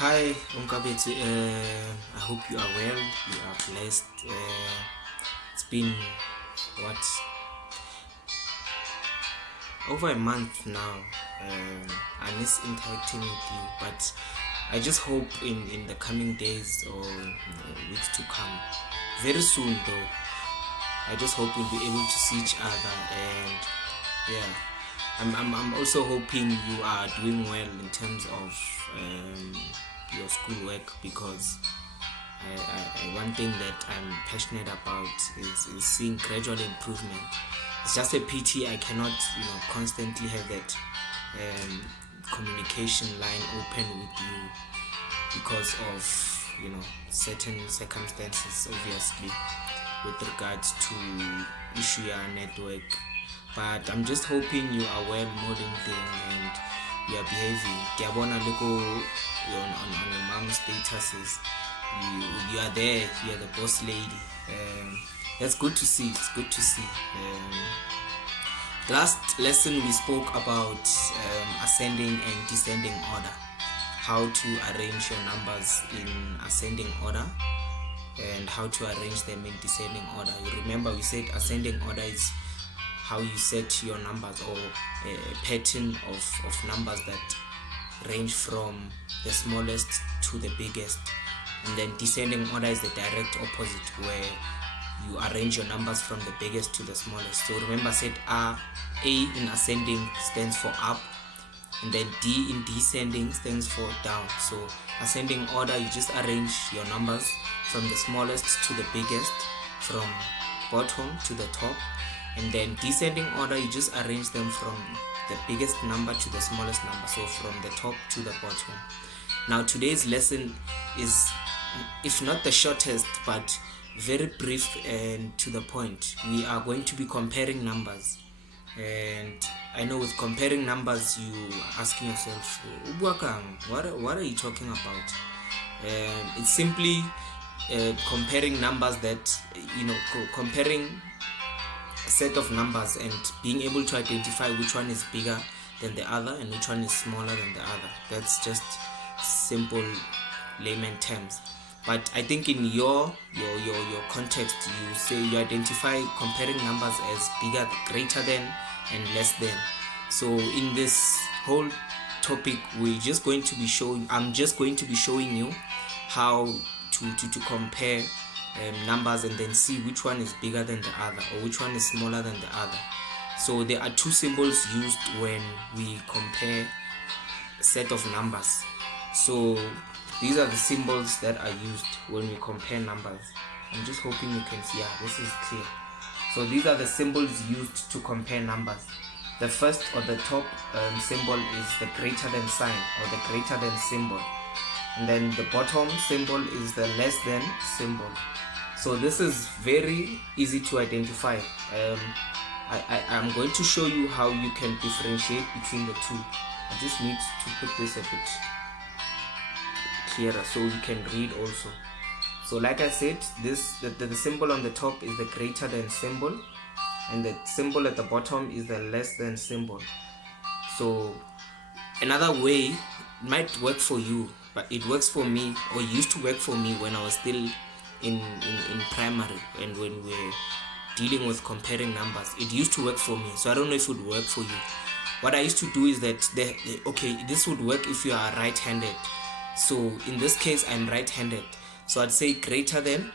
Hi, Unkabeti. I hope you are well. You are blessed. It's been what over a month now. I miss interacting with you, but I just hope in the coming days or weeks to come, very soon though. I just hope we'll be able to see each other and yeah. I'm also hoping you are doing well in terms of your schoolwork because one thing that I'm passionate about is seeing gradual improvement. It's just a pity I cannot, constantly have that communication line open with you because of, certain circumstances, obviously, with regards to issue your network. But I'm just hoping you are well more than anything and you are behaving. Kiabona leko on your mom's statuses. You are there, you are the boss lady. That's good to see. It's good to see. Last lesson we spoke about ascending and descending order. How to arrange your numbers in ascending order and how to arrange them in descending order. You remember we said ascending order is how you set your numbers or a pattern of numbers that range from the smallest to the biggest, and then descending order is the direct opposite where you arrange your numbers from the biggest to the smallest. So remember I said A in ascending stands for up, and then D in descending stands for down. So ascending order, you just arrange your numbers from the smallest to the biggest, from bottom to the top, and then descending order, you just arrange them from the biggest number to the smallest number, so from the top to the bottom. Now today's lesson is, if not the shortest, but very brief and to the point. We are going to be comparing numbers, and I know with comparing numbers you are asking yourself, what are you talking about? It's simply comparing numbers that, comparing a set of numbers and being able to identify which one is bigger than the other and which one is smaller than the other. That's just simple layman terms. But I think in your context, you say you identify comparing numbers as bigger, greater than, and less than. So in this whole topic, I'm just going to be showing you how to compare numbers and then see which one is bigger than the other or which one is smaller than the other. So there are two symbols used when we compare a set of numbers. So these are the symbols that are used when we compare numbers. I'm just hoping you can see. This is clear. So these are the symbols used to compare numbers. The first or the top symbol is the greater than sign or the greater than symbol, and then the bottom symbol is the less than symbol. So this is very easy to identify. I'm going to show you how you can differentiate between the two. I just need to put this a bit clearer so you can read also. So like I said, the symbol on the top is the greater than symbol, and the symbol at the bottom is the less than symbol. So another way might work for you, but it works for me, or used to work for me when I was still in primary, and when we're dealing with comparing numbers, it used to work for me. So I don't know if it would work for you. What I used to do is that this would work if you are right-handed. So in this case I'm right-handed, so I'd say greater than.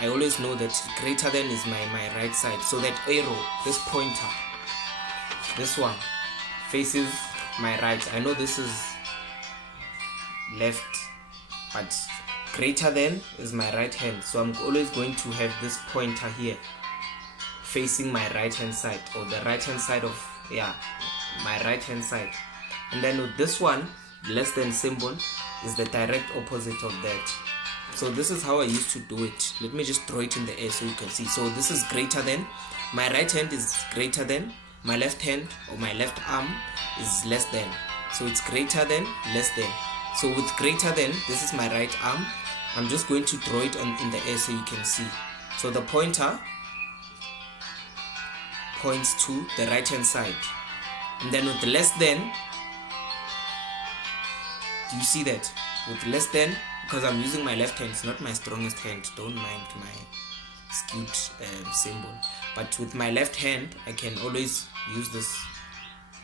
I always know that greater than is my right side, so that arrow, this pointer, this one faces my right. I know this is left, but greater than is my right hand, so I'm always going to have this pointer here facing my right hand side, or the right hand side of my right hand side. And then with this one, less than symbol is the direct opposite of that. So this is how I used to do it. Let me just throw it in the air so you can see. So this is greater than, my right hand is greater than, my left hand or my left arm is less than. So it's greater than, less than. So with greater than, this is my right arm. I'm just going to throw it in the air so you can see. So the pointer points to the right hand side. And then with the less than, do you see that? with less than, because I'm using my left hand, it's not my strongest hand, don't mind my skewed symbol, but with my left hand I can always use this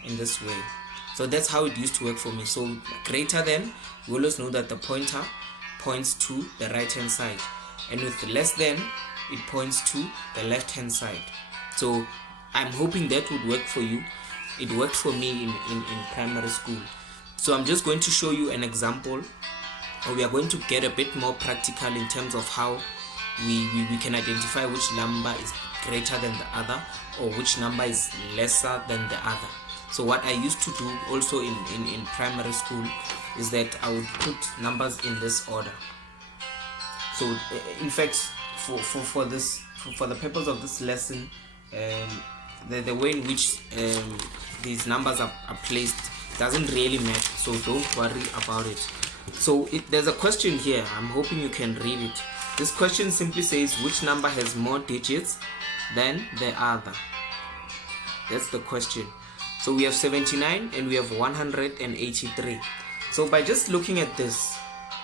in this way. So that's how it used to work for me. So greater than, we always know that the pointer points to the right hand side, and with less than, it points to the left hand side. So I'm hoping that would work for you. It worked for me in primary school. So I'm just going to show you an example, or we are going to get a bit more practical in terms of how we can identify which number is greater than the other, or which number is lesser than the other. So what I used to do also in primary school is that I would put numbers in this order. So in fact, for the purpose of this lesson, the way in which these numbers are placed doesn't really matter, so don't worry about it. So there's a question here, I'm hoping you can read it. This question simply says, which number has more digits than the other? That's the question. So we have 79 and we have 183. So by just looking at this,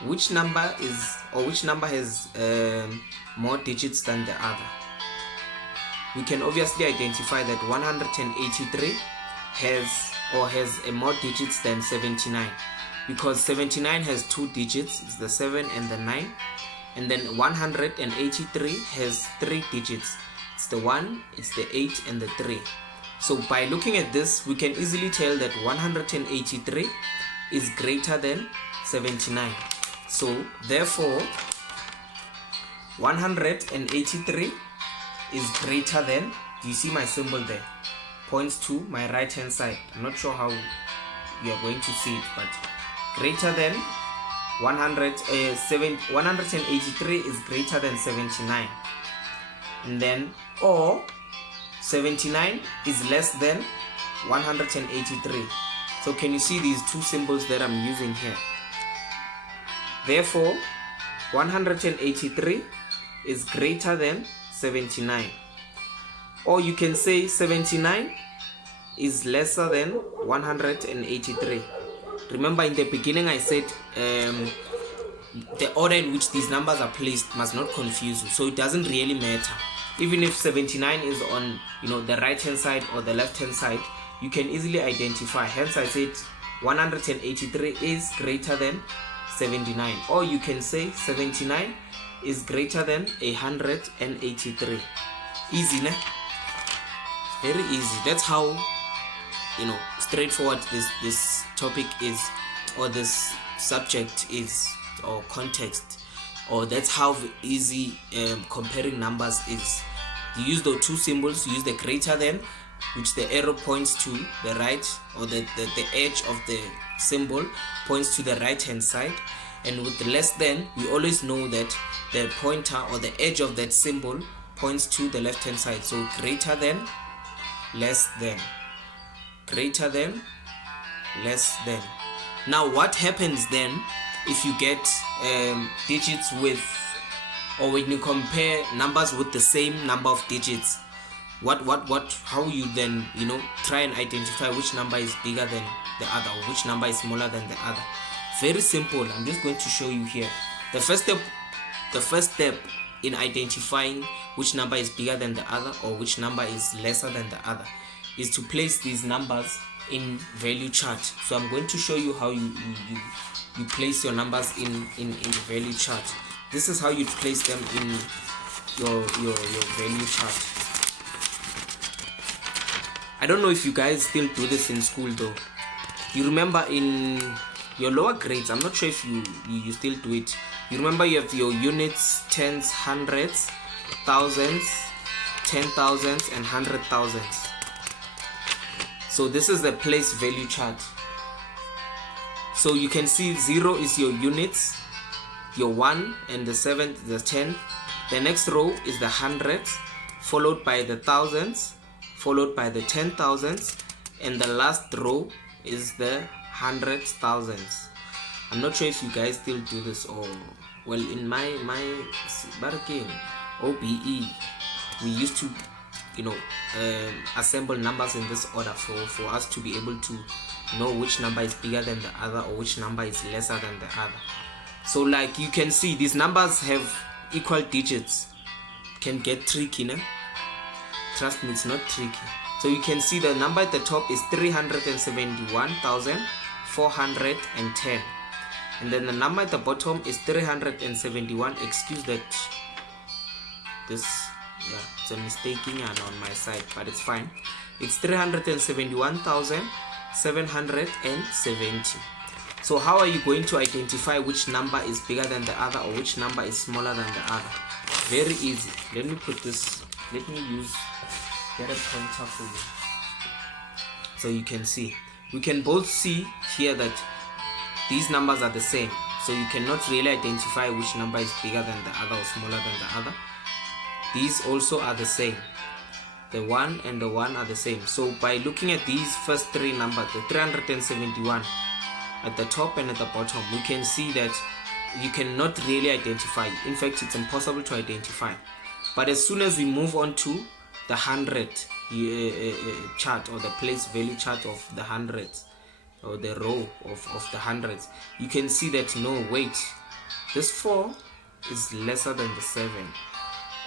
which number has more digits than the other? We can obviously identify that 183 has a more digits than 79, because 79 has 2 digits, it's the 7 and the 9, and then 183 has 3 digits, it's the 1, it's the 8 and the 3. So by looking at this, we can easily tell that 183 is greater than 79. So therefore 183 is greater than, do you see my symbol there? Points to my right hand side. I'm not sure how you are going to see it, but greater than 183 is greater than 79. And then, or 79 is less than 183. So can you see these two symbols that I'm using here? Therefore 183 is greater than 79, or you can say 79 is lesser than 183. Remember in the beginning I said the order in which these numbers are placed must not confuse you, so it doesn't really matter. Even if 79 is on the right hand side or the left hand side, you can easily identify. Hence I said 183 is greater than 79, or you can say 79 is greater than 183. Easy, ne? Very easy. That's how straightforward this topic is, or this subject is, or context, or that's how easy comparing numbers is. You use those two symbols. You use the greater than, which the arrow points to the right, or the edge of the symbol points to the right hand side, and with the less than, we always know that the pointer or the edge of that symbol points to the left hand side. So greater than, less than, greater than, less than. Now what happens then if you get digits with, or when you compare numbers with the same number of digits? How you then try and identify which number is bigger than the other, or which number is smaller than the other? Very simple. I'm just going to show you here. The first step in identifying which number is bigger than the other, or which number is lesser than the other, is to place these numbers in value chart. So I'm going to show you how you place your numbers in the value chart. This is how you place them in your value chart. I don't know if you guys still do this in school though. You remember in your lower grades, I'm not sure if you still do it. You remember you have your units, tens, hundreds, thousands, 10,000s and 100,000s. So this is the place value chart. So you can see 0 is your units, your 1 and the 7, the 10. The next row is the hundreds, followed by the thousands, followed by the 10,000s, and the last row is the hundreds, thousands. I'm not sure if you guys still do this, or well, in my Barking OBE, we used to assemble numbers in this order for us to be able to know which number is bigger than the other, or which number is lesser than the other. So like you can see, these numbers have equal digits. Can get tricky, no? Trust me, it's not tricky. So you can see the number at the top is 371,410, and then the number at the bottom is 371. Excuse that, this, yeah, it's a mistaking on my side, but it's fine. It's 371,770. So how are you going to identify which number is bigger than the other or which number is smaller than the other? Very easy. Let me get a pointer for you, so you can see. We can both see here that these numbers are the same, so you cannot really identify which number is bigger than the other or smaller than the other. These also are the same. The 1 and the 1 are the same. So by looking at these first three numbers, the 371 at the top and at the bottom, we can see that you cannot really identify. In fact, it's impossible to identify. But as soon as we move on to the 100 chart, or the place value chart of the hundreds, or the row of the hundreds, you can see that no, wait, this 4 is lesser than the 7,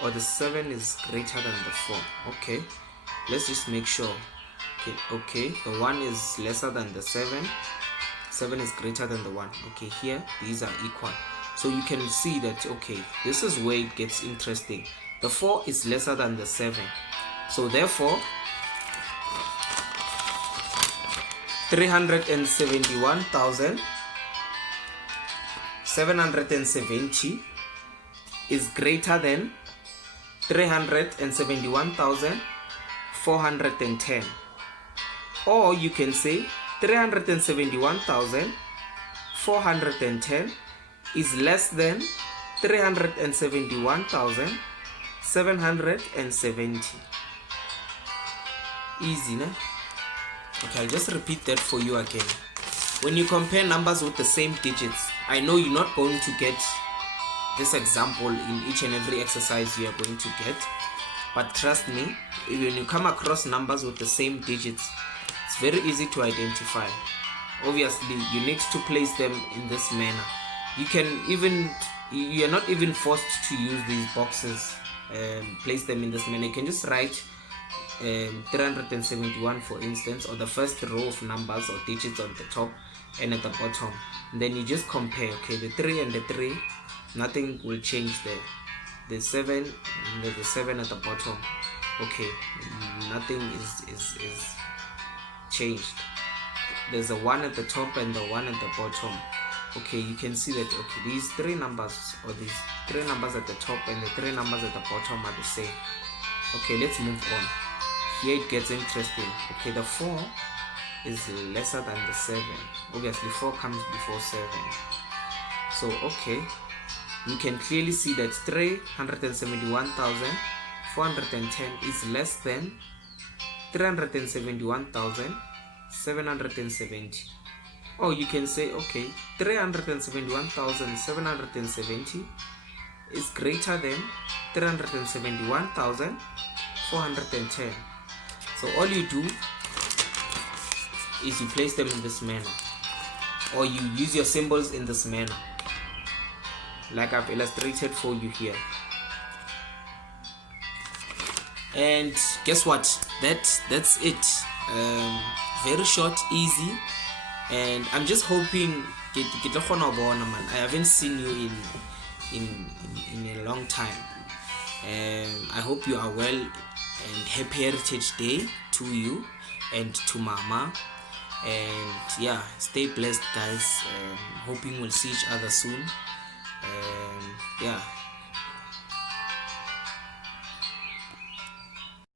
or the 7 is greater than the 4. Okay, let's just make sure. Okay, the 1 is lesser than the 7 is greater than the 1. Okay, here these are equal. So you can see that, okay, this is where it gets interesting. The 4 is lesser than the 7. So therefore, 371,770 is greater than 371,410. Or you can say 371,410 is less than 371,770. Easy, no? Okay, I'll just repeat that for you again. When you compare numbers with the same digits, I know you're not going to get this example in each and every exercise you are going to get, but trust me, when you come across numbers with the same digits, it's very easy to identify. Obviously, you need to place them in this manner. You are not even forced to use these boxes and place them in this manner. You can just write 371 for instance, or the first row of numbers or digits on the top and at the bottom, and then you just compare. Okay, the 3 and the 3, nothing will change there. The 7 and the 7 at the bottom, okay, nothing is changed. There's a 1 at the top and the 1 at the bottom. Okay, you can see that, okay, these 3 numbers, or these 3 numbers at the top and the 3 numbers at the bottom are the same. Okay, let's move on. Here it gets interesting. Okay, the 4 is lesser than the 7. Obviously 4 comes before 7. So okay, we can clearly see that 371,410 is less than 371,770. Or you can say, okay, 371,770 is greater than 371,410. So all you do is you place them in this manner, or you use your symbols in this manner, like I've illustrated for you here. And guess what? That's it. Very short, easy, and I'm just hoping I haven't seen you in a long time. I hope you are well, and happy Heritage Day to you and to Mama. And yeah, stay blessed, guys. Hoping we'll see each other soon. Yeah.